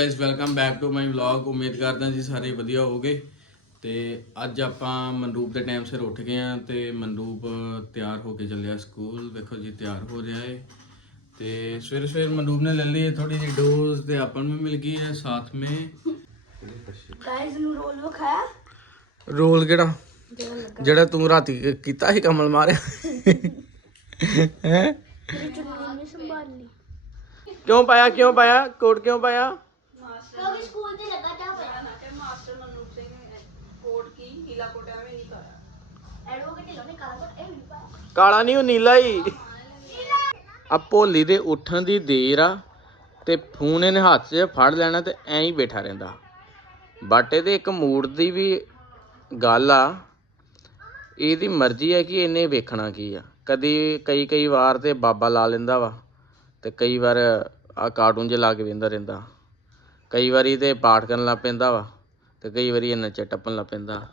Guys welcome back to my vlog ਉਮੀਦ ਕਰਦਾ ਜੀ ਸਾਰੇ ਵਧੀਆ ਹੋਵੋਗੇ। ਤੇ ਅੱਜ ਆਪਾਂ ਮਨਰੂਪ ਦੇ ਟਾਈਮ ਸਿਰ ਉੱਠ ਗਏ ਆ ਤੇ ਮਨਰੂਪ ਤਿਆਰ ਹੋ ਕੇ ਚੱਲਿਆ ਸਕੂਲ। ਵੇਖੋ ਜੀ ਤਿਆਰ ਹੋ ਰਿਹਾ ਹੈ ਤੇ ਸਵੇਰੇ ਸਵੇਰੇ ਮਨਰੂਪ ਨੇ ਲੈ ਲਈ ਹੈ ਥੋੜੀ ਜਿਹੀ ਡੋਜ਼ ਤੇ ਆਪਾਂ ਨੂੰ ਵੀ ਮਿਲ ਗਈ ਹੈ ਸਾਥ ਮੇ। ਗਾਇਸ ਨੂੰ ਰੋਲ ਵਿਖਾਇਆ ਰੋਲ ਕਿਹੜਾ? ਜਿਹੜਾ ਤੂੰ ਰਾਤੀ ਕੀਤਾ ਸੀ ਕਮਲ ਮਾਰਿਆ। ਹੈ? ਕਿਉਂ ਪਾਇਆ ਕਿਉਂ ਪਾਇਆ? ਕੋਟ ਕਿਉਂ ਪਾਇਆ? ਕਿਉਂਕਿ ਸਕੂਲ ਤੇ ਲੱਗਾ ਚਾ ਪਿਆ ਮਾਸਟਰ ਮਨਰੂਪ ਸਿੰਘ ਨੇ ਕੋਟ ਕੀ ਹੀਲਾ ਕੋਟ ਐਵੇਂ ਨਹੀਂ ਕਰਾਇਆ ਐਡਵੋਕੇਟ ਲੋਨੇ ਕਾਲਾ ਕੋਟ ਇਹ ਵੀ ਪਾਇਆ। ਕਾਲਾ ਨਹੀਂ ਉਹ ਨੀਲਾ ਹੀ। ਆ ਭੋਲੀ ਦੇ ਉੱਠਣ ਦੀ ਦੇਰ ਆ ਤੇ ਫੋਨ ਇਹਨੇ ਹੱਥ 'ਚ ਫੜ ਲੈਣਾ ਤੇ ਐਂ ਹੀ ਬੈਠਾ ਰਹਿੰਦਾ। ਬਟ ਇਹਦੇ ਇੱਕ ਮੂਡ ਦੀ ਵੀ ਗੱਲ ਆ ਇਹਦੀ ਮਰਜ਼ੀ ਹੈ ਕਿ ਇਹਨੇ ਵੇਖਣਾ ਕੀ ਆ। ਕਦੀ ਕਈ ਕਈ ਵਾਰ ਤੇ ਬਾਬਾ ਲਾ ਲੈਂਦਾ ਵਾ ਤੇ ਕਈ ਵਾਰ ਆ ਕਾਰਟੂਨ ਜਿਹਾ ਲਾ ਕੇ ਵੇਂਦਾ ਰਹਿੰਦਾ। ਕਈ ਵਾਰੀ ਤੇ ਪਾਠ ਕਰਨ ਲੱਗ ਪੈਂਦਾ ਵਾ ਤੇ ਕਈ ਵਾਰੀ ਇਹ ਨੱਚੇ ਟੱਪਣ ਲੱਗ ਪੈਂਦਾ।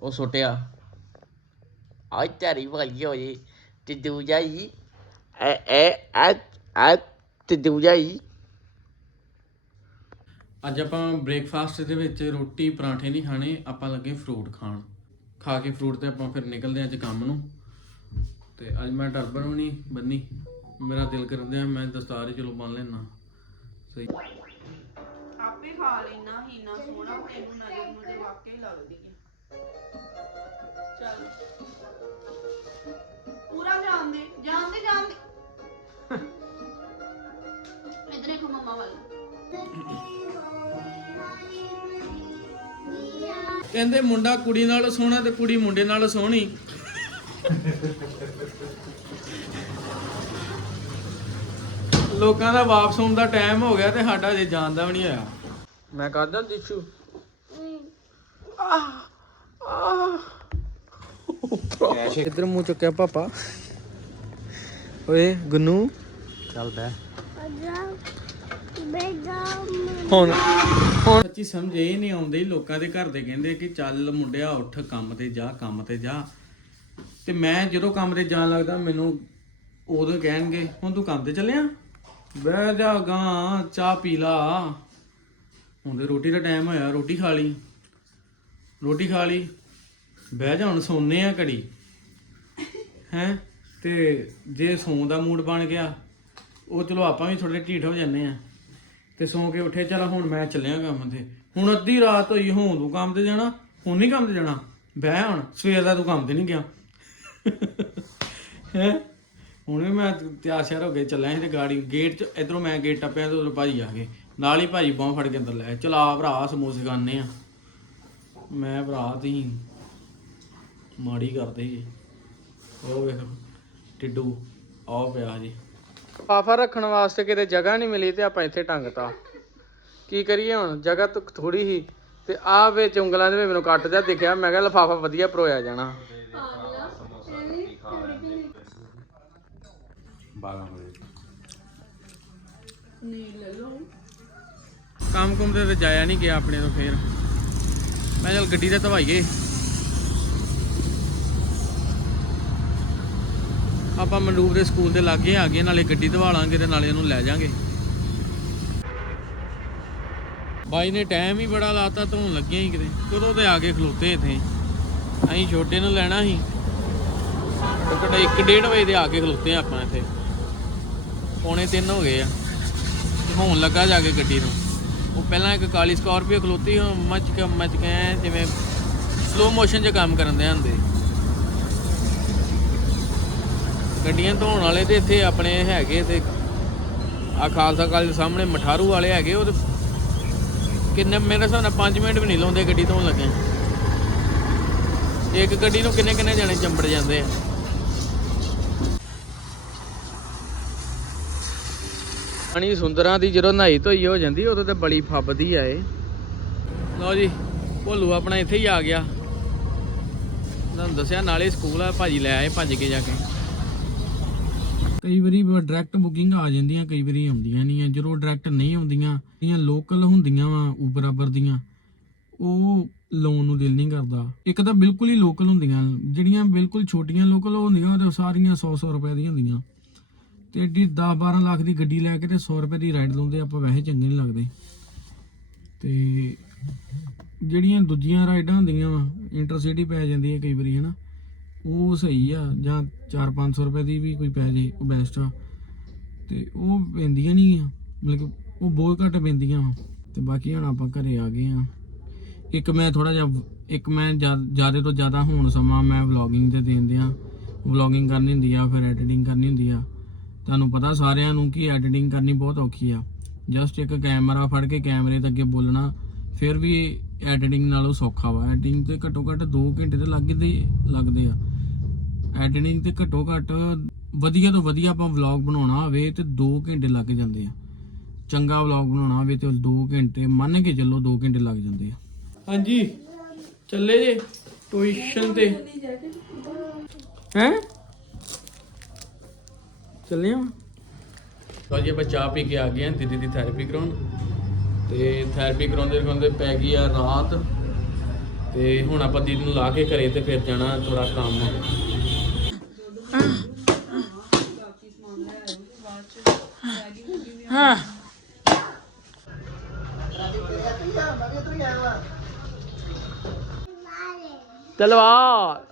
ਉਹ ਸੁੱਟਿਆ। ਆ ਤੇਰੀ ਵਾਲੀ ਹੋਈ ਤੇ ਦੂ ਜਾਈ। ਐ ਐ ਐ ਐ ਤੇ ਦੂ ਜਾਈ। ਅੱਜ ਆਪਾਂ ਬ੍ਰੇਕਫਾਸਟ ਦੇ ਵਿੱਚ ਰੋਟੀ ਪਰਾਂਠੇ ਨਹੀਂ ਖਾਣੇ, ਆਪਾਂ ਲੱਗੇ ਫਰੂਟ ਖਾਣ। ਖਾ ਕੇ ਫਰੂਟ ਤੇ ਆਪਾਂ ਫਿਰ ਨਿਕਲਦੇ ਹਾਂ ਅੱਜ ਕੰਮ ਨੂੰ। ਤੇ ਅੱਜ ਮੈਂ ਟਰਬਨ ਵੀ ਨਹੀਂ ਬੰਨੀ। ਮੇਰਾ ਦਿਲ ਕਰਦੇ ਆ ਮੈਂ ਦਸਤਾਰ ਹੀ ਚਲੋ ਬੰਨ ਲੈਣਾ ਸਹੀ। ਆਪੇ ਖਾ ਲੈਣਾ ਹੀ ਨਾ ਸੋਹਣਾ ਤੈਨੂੰ ਨਜ਼ਰ ਨੂੰ ਤੇ ਵਾਕਈ ਲੱਗਦੀ ਹੈ ਚੱਲ। ਪੂਰਾ ਜਾਣ ਦੇ ਜਾਣ ਦੇ ਜਾਣ ਦੇ। ਇਧਰ ਦੇਖੋ ਮਮਾ ਵੱਲ। ਕਹਿੰਦੇ ਮੁੰਡਾ ਕੁੜੀ ਨਾਲ ਸੋਹਣਾ ਤੇ ਕੁੜੀ ਮੁੰਡੇ ਨਾਲ ਸੋਹਣੀ। ਲੋਕਾਂ ਦਾ ਵਾਪਸ ਆਉਣ ਦਾ ਟਾਈਮ ਹੋ ਗਿਆ ਤੇ ਸਾਡਾ ਜੇ ਜਾਣ ਦਾ ਵੀ ਨਹੀਂ ਹੋਇਆ। ਮੈਂ ਕਰਦਾ ਦਿਸ਼ੂ? ਇਧਰ ਮੂੰਹ ਚੁੱਕਿਆ ਪਾਪਾ। ਓਏ ਗੁੰਨੂ। ਚੱਲ ਬੈ ਹੁਣ ਸੱਚੀ ਸਮਝ ਇਹ ਨਹੀਂ ਆਉਂਦੀ ਲੋਕਾਂ ਦੇ ਘਰ ਦੇ ਕਹਿੰਦੇ ਕਿ ਚੱਲ ਮੁੰਡਿਆ ਉੱਠ ਕੰਮ ਤੇ ਜਾ ਕੰਮ ਤੇ ਜਾ। ਤੇ ਮੈਂ ਜਦੋਂ ਕੰਮ ਤੇ ਜਾਣ ਲੱਗਦਾ ਮੈਨੂੰ ਉਦੋਂ ਕਹਿਣਗੇ ਹੁਣ ਤੂੰ ਕੰਮ ਤੇ ਚੱਲਿਆ? ਬਹਿ ਜਾ ਗਾਂ ਚਾਹ ਪੀ ਲਾ। ਹੁਣ ਤੇ ਰੋਟੀ ਦਾ ਟਾਈਮ ਹੋਇਆ, ਰੋਟੀ ਖਾ ਲਈ। ਰੋਟੀ ਖਾ ਲਈ। ਬਹਿ ਜਾ ਹੁਣ ਸੌਂਨੇ ਆ ਘੜੀ। ਹੈ? ਤੇ ਜੇ ਸੌਂ ਦਾ ਮੂਡ ਬਣ ਗਿਆ, ਉਹ ਚਲੋ ਆਪਾਂ ਵੀ ਥੋੜੇ ਢੀਠ ਹੋ ਜਾਂਦੇ ਆ। ਤੇ ਸੌਂ ਕੇ ਉੱਠੇ, ਚਲ ਹੁਣ ਮੈਂ ਚੱਲਿਆ ਕੰਮ ਤੇ। ਹੁਣ ਅੱਧੀ ਰਾਤ ਹੋਈ, ਹੁਣ ਤੂੰ ਕੰਮ ਤੇ ਜਾਣਾ, ਹੁਣ ਨਹੀਂ ਕੰਮ ਤੇ ਜਾਣਾ। ਬਹਿ ਹੁਣ, ਸਵੇਰ ਦਾ ਤੂੰ ਕੰਮ ਤੇ ਨਹੀਂ ਗਿਆ। ਹੈ? ਹੁਣ ਵੀ ਮੈਂ ਤਿਆਰ ਸ਼ਿਆਰ ਹੋ ਕੇ ਚੱਲਿਆ ਸੀ ਤੇ ਗਾੜੀ, ਗੇਟ ਚ, ਇਧਰੋਂ ਮੈਂ ਗੇਟ ਟੱਪਿਆ ਤੇ ਉਧਰ ਭਾਜੀ ਆ ਗਏ। ਨਾਲ ਹੀ ਭਾਜੀ ਬਾਹ ਫੜ ਕੇ ਅੰਦਰ ਲੈ। ਚਲਾ ਭਰਾ ਸਮੋਸੇ ਖਾਣੇ ਆ। ਮੈਂ ਭਰਾ ਤੀ ਮਾੜੀ ਕਰਦੇ ਜੀ। ਉਹ ਵੇਖ ਟਿੱਡੂ ਆਹ ਪਿਆ ਜੀ ਪਾਫਾ ਰੱਖਣ ਵਾਸਤੇ ਕਿਤੇ ਜਗ੍ਹਾ ਨਹੀਂ ਮਿਲੀ ਤੇ ਆਪਾਂ ਇੱਥੇ ਟੰਗਤਾ ਕੀ ਕਰੀਏ ਹੁਣ? ਜਗ੍ਹਾ ਤਾਂ ਥੋੜੀ ਹੀ ਤੇ ਆ ਵਿੱਚ ਉਂਗਲਾਂ ਦੇ ਵਿੱਚ ਮੈਨੂੰ ਕੱਟ ਜਾ ਦਿਖਿਆ ਮੈਂ ਕਿਹਾ ਲਫਾਫਾ ਵਧੀਆ ਪਰੋਇਆ ਜਾਣਾ। ਕੰਮ ਕੁਮ ਤੇ ਤਾਂ ਜਾਇਆ ਨਹੀਂ ਗਿਆ ਆਪਣੇ ਤੋਂ ਫੇਰ। ਮੈਂ ਚਲ ਗੱਡੀ ਤੇ ਧਵਾਈਏ। ਆਪਾਂ ਮਨਰੂਪ ਦੇ ਸਕੂਲ ਦੇ ਲਾਗੇ ਆ ਗਏ, ਨਾਲੇ ਗੱਡੀ ਧਵਾ ਲਾਂਗੇ ਤੇ ਨਾਲੇ ਉਹਨੂੰ ਲੈ ਜਾਾਂਗੇ। ਬਾਈ ਨੇ ਟਾਈਮ ਹੀ ਬੜਾ ਲਾਤਾ, ਧੋਣ ਲੱਗਿਆ ਹੀ ਕਿਤੇ। ਕਦੋਂ ਤੇ ਆ ਕੇ ਖਲੋਤੇ ਇੱਥੇ। ਅਸੀਂ ਛੋਟੇ ਨੂੰ ਲੈਣਾ ਸੀ। ਉਹ ਕਿਹੜਾ 1:30 ਵਜੇ ਦੇ ਆ ਕੇ ਖਲੋਤੇ ਆਪਾਂ ਇੱਥੇ। ਪੌਣੇ 3 ਹੋ ਗਏ ਆ। ਤੇ ਹੋਣ ਲੱਗਾ ਜਾ ਕੇ ਗੱਡੀ ਨੂੰ। ਉਹ ਪਹਿਲਾਂ ਇੱਕ ਕਾਲੀ ਸਕਾਰਪੀਓ ਖਲੋਤੀ, ਉਹ ਮੱਚ ਕੇ ਮੱਚ ਕੇ ਜਿਵੇਂ ਸਲੋ ਮੋਸ਼ਨ 'ਚ ਕੰਮ ਕਰਨ ਦੇ ਹੁੰਦੇ। ਗੱਡੀਆਂ ਧੋਣ ਵਾਲੇ ਤੇ ਇੱਥੇ ਆਪਣੇ ਹੈਗੇ ਤੇ ਆ ਖਾਲਸਾ ਕਾਲਜ ਸਾਹਮਣੇ ਮਠਾਰੂ ਵਾਲੇ ਹੈਗੇ, ਉਹ ਕਿੰਨੇ ਮੇਰੇ ਹਿਸਾਬ ਨਾਲ 5 ਮਿੰਟ ਵੀ ਨਹੀਂ ਲਾਉਂਦੇ ਗੱਡੀ ਧੋਣ ਲੱਗੇ। ਇੱਕ ਗੱਡੀ ਨੂੰ ਕਿੰਨੇ ਕਿੰਨੇ ਜਾਣੇ ਚੰਬੜ ਜਾਂਦੇ ਆ। ਪਾਣੀ ਸੁੰਦਰਾਂ ਦੀ ਜਦੋਂ ਨਹਾਈ ਧੋਈ ਹੋ ਜਾਂਦੀ, ਉਦੋਂ ਤੇ ਬੜੀ ਫੱਬਦੀ ਆ ਇਹ। ਲਓ ਜੀ, ਭੋਲੂ ਆਪਣਾ ਇੱਥੇ ਹੀ ਆ ਗਿਆ। ਤੁਹਾਨੂੰ ਦੱਸਿਆ, ਨਾਲੇ ਸਕੂਲ ਆ, ਭਾਜੀ ਲੈ ਆਏ ਭੱਜ ਕੇ ਜਾ ਕੇ। ਕਈ ਵਾਰੀ ਡਾਇਰੈਕਟ ਬੁਕਿੰਗ ਆ ਜਾਂਦੀਆਂ, ਕਈ ਵਾਰੀ ਆਉਂਦੀਆਂ ਨਹੀਂ ਆ। ਜਦੋਂ ਡਾਇਰੈਕਟ ਨਹੀਂ ਆਉਂਦੀਆਂ, ਜਿਹੜੀਆਂ ਲੋਕਲ ਹੁੰਦੀਆਂ ਵਾ ਉਬਰ ਦੀਆਂ, ਉਹ ਲੋਨ ਨੂੰ ਦਿਲ ਨਹੀਂ ਕਰਦਾ। ਇੱਕ ਤਾਂ ਬਿਲਕੁਲ ਹੀ ਲੋਕਲ ਹੁੰਦੀਆਂ, ਜਿਹੜੀਆਂ ਬਿਲਕੁਲ ਛੋਟੀਆਂ ਲੋਕਲ ਹੁੰਦੀਆਂ, ਉਹ ਸਾਰੀਆਂ 100 100 ਰੁਪਏ ਦੀਆਂ ਹੁੰਦੀਆਂ। ਤੇ ਏਡੀ 10 12 ਲੱਖ ਦੀ ਗੱਡੀ ਲੈ ਕੇ ਤੇ 100 ਰੁਪਏ ਦੀ ਰਾਈਡ ਲਾਉਂਦੇ ਆਪਾਂ ਵੈਸੇ ਚੰਗੇ ਨਹੀਂ ਲੱਗਦੇ। ਤੇ ਜਿਹੜੀਆਂ ਦੂਜੀਆਂ ਰਾਈਡਾਂ ਹੁੰਦੀਆਂ ਵਾ ਇੰਟਰਸਿਟੀ ਪੈ ਜਾਂਦੀ ਹੈ ਕਈ ਵਾਰੀ, ਹਨਾ? ਉਹ ਸਹੀ ਆ, ਜਾਂ 4-500 ਰੁਪਏ ਦੀ ਵੀ ਕੋਈ ਪੈ ਜੇ ਉਹ ਬੈਸਟ ਆ। ਤੇ ਉਹ ਪੈਂਦੀਆਂ ਨਹੀਂ ਆ, ਮਤਲਬ ਕਿ ਉਹ ਬਹੁਤ ਘੱਟ ਪੈਂਦੀਆਂ ਵਾ। ਤੇ ਬਾਕੀ ਹੁਣ ਆਪਾਂ ਘਰੇ ਆ ਗਏ ਆ। ਇੱਕ ਮੈਂ ਥੋੜਾ ਜਿਹਾ, ਇੱਕ ਮੈਂ ਜ਼ਿਆਦਾ ਤੋਂ ਜ਼ਿਆਦਾ ਹੋਣ ਸਮਾਂ ਮੈਂ ਵਲੌਗਿੰਗ ਤੇ ਦੇਂਦੇ ਆ ਵਲੌਗਿੰਗ ਕਰਨੀ ਹੁੰਦੀ ਆ, ਫਿਰ ਐਡੀਟਿੰਗ ਕਰਨੀ ਹੁੰਦੀ ਆ। ਤੁਹਾਨੂੰ ਪਤਾ ਸਾਰਿਆਂ ਨੂੰ ਕਿ ਐਡੀਟਿੰਗ ਕਰਨੀ ਬਹੁਤ ਔਖੀ ਆ। ਜਸਟ ਇੱਕ ਕੈਮਰਾ ਫੜ ਕੇ ਕੈਮਰੇ ਦੇ ਅੱਗੇ ਬੋਲਣਾ ਫਿਰ ਵੀ ਐਡੀਟਿੰਗ ਨਾਲੋਂ ਸੌਖਾ ਵਾ। ਐਡੀਟਿੰਗ ਤੇ ਘੱਟੋ ਘੱਟ 2 ਘੰਟੇ ਤੇ ਲੱਗਦੇ ਲੱਗਦੇ ਆ। ਐਡੀਟਿੰਗ ਤੇ ਘੱਟੋ ਘੱਟ ਵਧੀਆ ਤੋਂ ਵਧੀਆ ਆਪਾਂ ਵਲੌਗ ਬਣਾਉਣਾ ਹੋਵੇ ਤੇ 2 ਘੰਟੇ ਲੱਗ ਜਾਂਦੇ ਆ। ਚੰਗਾ ਵਲੌਗ ਬਣਾਉਣਾ ਹੋਵੇ ਤੇ 2 ਘੰਟੇ ਮੰਨ ਕੇ ਚੱਲੋ 2 ਘੰਟੇ ਲੱਗ ਜਾਂਦੇ ਆ। ਹਾਂਜੀ ਚੱਲੇ ਜੇ ਟਿਊਸ਼ਨ ਤੇ। ਹੈ? ਚੱਲੇ ਆ। ਲੋ ਜੀ ਆਪਾਂ ਚਾਹ ਪੀ ਕੇ ਆ ਗਏ ਆ ਦੀਦੀ ਦੀ ਥੈਰੇਪੀ ਕਰਾਉਣ। ਤੇ ਥੈਰੇਪੀ ਕਰਾਉਂਦੇ ਕਰਾਉਂਦੇ ਪੈ ਗਈ ਆ ਰਾਤ। ਤੇ ਹੁਣ ਆਪਾਂ ਦੀਦੀ ਨੂੰ ਲਾ ਕੇ ਘਰੇ ਤੇ ਫਿਰ ਜਾਣਾ ਥੋੜਾ ਕੰਮ। ਹਾਂ। ਤਲਵਾਰ।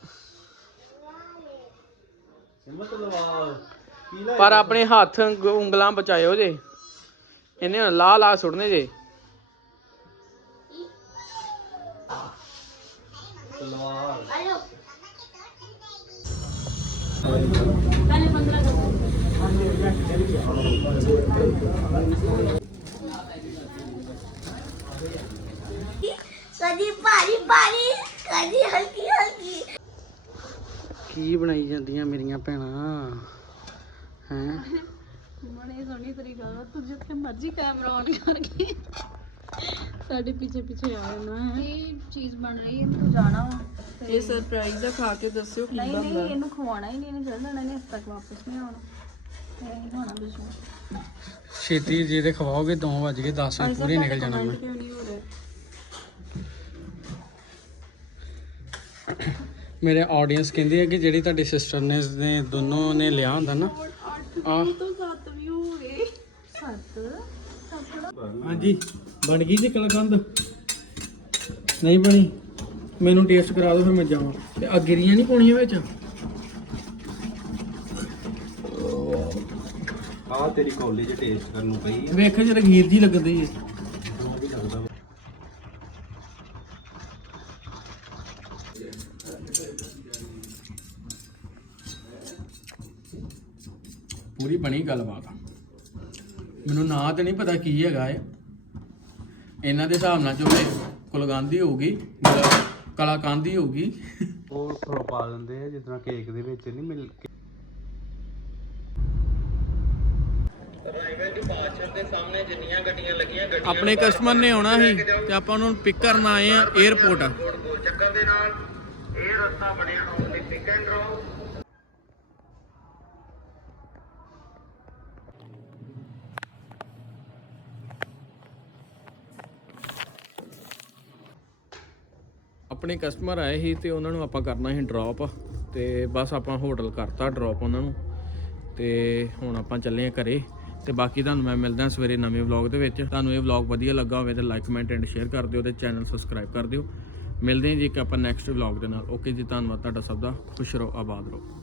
ਪਰ ਆਪਣੇ ਹੱਥ ਉਂਗ- ਉਂਗਲਾਂ ਬਚਾਇਓ ਜੇ ਇਹਨੇ ਹੁਣ ਲਾ ਲਾ ਸੁੱਟਨੇ ਜੇ हेलो कदी पानी पानी कदी हल्की हल्की ਕੀ ਬਣਾਈ ਜਾਂਦੀਆਂ ਮੇਰੀਆਂ ਭੈਣਾਂ ਹੈ। ਬੜੀ ਸੋਹਣੀ ਤਰੀਕਾ ਨਾਲ ਤੂੰ ਜਿੱਥੇ ਮਰਜ਼ੀ ਕੈਮਰਾ ਆਨ ਕਰਕੇ। ਸਾਡੇ ਪਿੱਛੇ ਪਿੱਛੇ ਆ ਜਾਣਾ ਹੈ। ਇਹ ਚੀਜ਼ ਬਣ ਰਹੀ ਹੈ? ਤੂੰ ਜਾਣਾ ਵਾ। ਇਹ ਸਰਪ੍ਰਾਈਜ਼ ਆ ਖਾ ਕੇ ਦੱਸਿਓ ਕੀ ਨਹੀਂ ਨਹੀਂ ਬਣਦਾ। ਇਹਨੂੰ ਖਵਾਉਣਾ ਹੀ ਨਹੀਂ ਇਹਨੇ ਚੱਲ ਜਾਣਾ ਇਹਨੇ ਹੱਦ ਤੱਕ ਵਾਪਸ ਨਹੀਂ ਆਉਣਾ। ਤੇ ਨਹੀਂ ਖਾਣਾ ਬਿਲਕੁਲ ਛੇਤੀ ਜੇ ਤੇ ਖਵਾਓਗੇ 2 ਵਜ ਗਏ 10 ਵਜੇ ਪੂਰੇ ਨਿਕਲ ਜਾਣਾ ਮੈਂ ਕਿਉਂ ਨਹੀਂ ਹੋ ਰਿਹਾ? ਮੇਰੇ ਆਡੀਅנס ਕਹਿੰਦੇ ਆ ਕਿ ਜਿਹੜੀ ਤੁਹਾਡੀ ਸਿਸਟਰ ਨੇ ਨੇ ਦੋਨੋਂ ਨੇ ਲਿਆ ਹੁੰਦਾ ਨਾ ਆ ਤੋਂ 7 ਵੀ ਹੋ ਗਏ। 7 ਹਾਂਜੀ ਬਣ ਗਈ ਜੀ ਕਲਕੰਦ ਨਹੀਂ ਬਣੀ। ਮੈਨੂੰ ਟੇਸਟ ਕਰਾ ਦਿਓ ਫਿਰ ਮੈਂ ਜਾਵਾਂ। ਤੇ ਆ ਗਿਰੀਆਂ ਨਹੀਂ ਪਾਉਣੀਆਂ ਵਿੱਚ? ਆ ਤੇਰੀ ਕਾਲਜ ਟੇਸਟ ਕਰਨ ਨੂੰ ਪਈ ਆ। ਵੇਖ ਜਰਾ ਖੀਰ ਜੀ ਲੱਗਦੀ ਹੈ ਜੋ ਵੀ ਲੱਗਦਾ ਵਾ। ਪੂਰੀ ਬਣੀ ਗੱਲਬਾਤ। ਮੈਨੂੰ ਨਾਂ ਤੇ ਨਹੀਂ ਪਤਾ ਕੀ ਹੈਗਾ ਇਹ। ਇਹਨਾਂ ਦੇ ਹਿਸਾਬ ਨਾਲ ਜੋ ਕੁਲਗਾਂਦੀ ਹੋਊਗੀ ਮਤਲਬ ਕਲਾਕਾਂਦੀ ਹੋਊਗੀ। ਉਹ ਥੋੜਾ ਪਾ ਦਿੰਦੇ ਆ ਜਿੱਦਾਂ ਕੇਕ ਦੇ ਵਿੱਚ ਨਹੀਂ ਮਿਲ ਕੇ। ਆਪਣੇ ਕਸਟਮਰ ਨੇ ਆਉਣਾ ਸੀ ਤੇ ਆਪਾਂ ਉਹਨਾਂ ਨੂੰ ਪਿਕ ਕਰਨ ਆਏ ਆ 에어ਪੋਰਟ ਆਪਣੇ ਕਸਟਮਰ ਆਏ ਸੀ ਤੇ ਉਹਨਾਂ ਨੂੰ ਆਪਾਂ ਕਰਨਾ ਸੀ ਡ੍ਰੌਪ ਤੇ ਬਸ ਆਪਾਂ ਹੋਟਲ ਕਰਤਾ ਡ੍ਰੌਪ ਉਹਨਾਂ ਨੂੰ, ਤੇ ਹੁਣ ਆਪਾਂ ਚੱਲੇ ਆ ਘਰੇ, ਤੇ ਬਾਕੀ ਤੁਹਾਨੂੰ ਮੈਂ ਮਿਲਦਾ ਸਵੇਰੇ ਨਵੇਂ ਵਲੌਗ ਦੇ ਵਿੱਚ। ਤੁਹਾਨੂੰ ਇਹ ਵਲੌਗ ਵਧੀਆ ਲੱਗਾ ਹੋਵੇ ਤਾਂ ਲਾਈਕ ਕਮੈਂਟ ਐਂਡ ਸ਼ੇਅਰ ਕਰ ਦਿਓ ਤੇ ਚੈਨਲ ਸਬਸਕ੍ਰਾਈਬ ਕਰ ਦਿਓ। ਮਿਲਦੇ ਹਾਂ ਜੀ ਇੱਕ ਆਪਾਂ ਨੈਕਸਟ ਵਲੌਗ ਦੇ ਨਾਲ। ਓਕੇ ਜੀ, ਧੰਨਵਾਦ ਤੁਹਾਡਾ ਸਭ ਦਾ। ਖੁਸ਼ ਰਹੋ, ਆਬਾਦ ਰਹੋ।